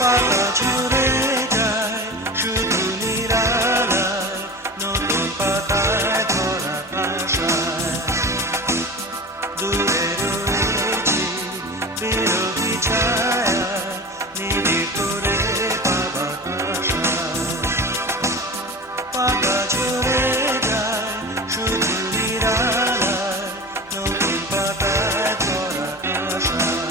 পাতা ঝরে যায় শুধু নিরালায়, নতুন পাতায় ধরা আশায়। দূরে রয়েছি বিরোহী ছায়া, নিবিড় করে পাবার আশায়। পাতা ঝরে যায় শুধু নিরালায়, নতুন পাতায় ধরা আশায়।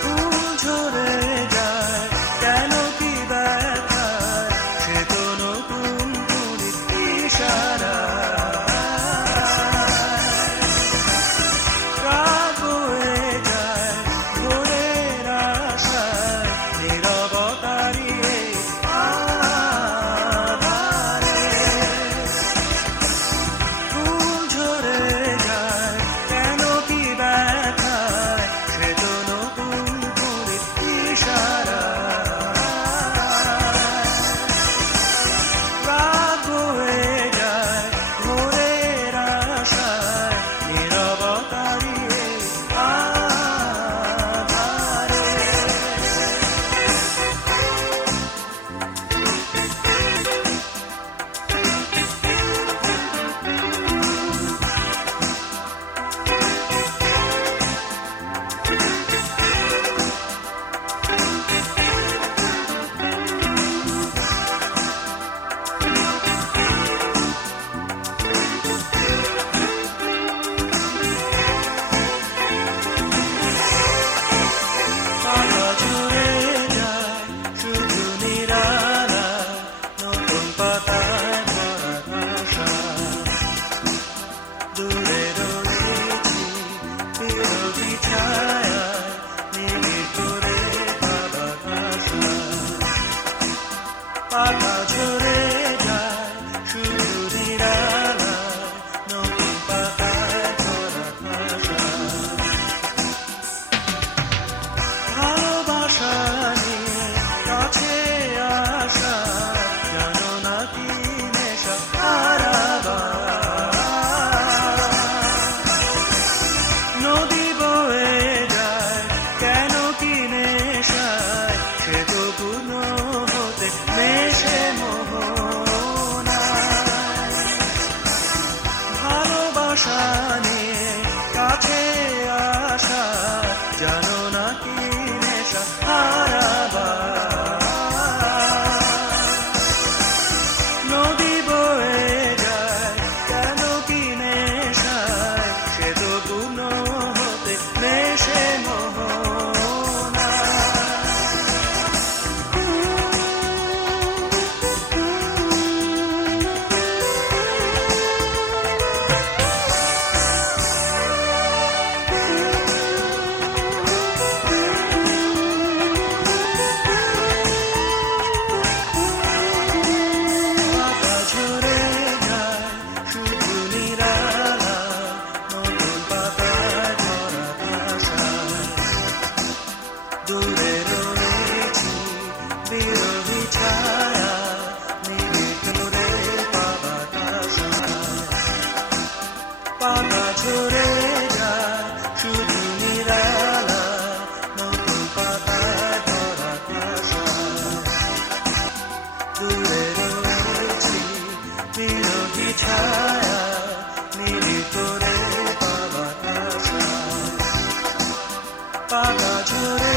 ফুল ঝরে যায় কেন কি ব্যথায়, সে তো নতুন কুড়ির ইশারায়। রাত বয়ে যায় ভোরের আশায়, নীরবতারই এই আধারে। ফুল ঝরে যায় কেন কি ব্যথায়, সে তো নতুন কুড়ির ইশারায়। রাত বয়ে যায় ভোরের আশায়, নীরবতারই এই আধারে। পাতা ঝরে যায় শুধু নিরালায়, নতুন পাতায় ভরা আশায়। দূরে রয়েছি বিরোহী ছায়ায়, নিবিড় করে পাবার আশায়। পাতা ঝরে যায় শুধু নিরালায়, নতুন পাতায় ভরা আশায়। ভালোবাসা নিয়ে কাছে আসা, জানো না কি নেশা হারাবার। নদী বয়ে যায় কেন কি নেশায়, সে তো পূর্ণ হতে নেশে মোহনায়। ভালোবাসা নিয়ে কাছে আসা, জানো না কি নেশা হারাবার। নদী বয়ে যায় কেন কি নেশায়, সে তো পূর্ণ হতে নেশে মোহনায়। পাতা ঝরে যায় শুধু নিরালায়, নতুন পাতায় ধরা আশায়। দূরে রয়েছি বিরোহী ছায়া, নিবিড় করে পাবার আশায়। পাতা ঝরে যায় শুধু নিরালায়, নতুন পাতায় ধরা আশায়। দূরে রয়েছি বিরোহী ছায়া, নিবিড় করে পাবার আশায়। পাতা ঝরে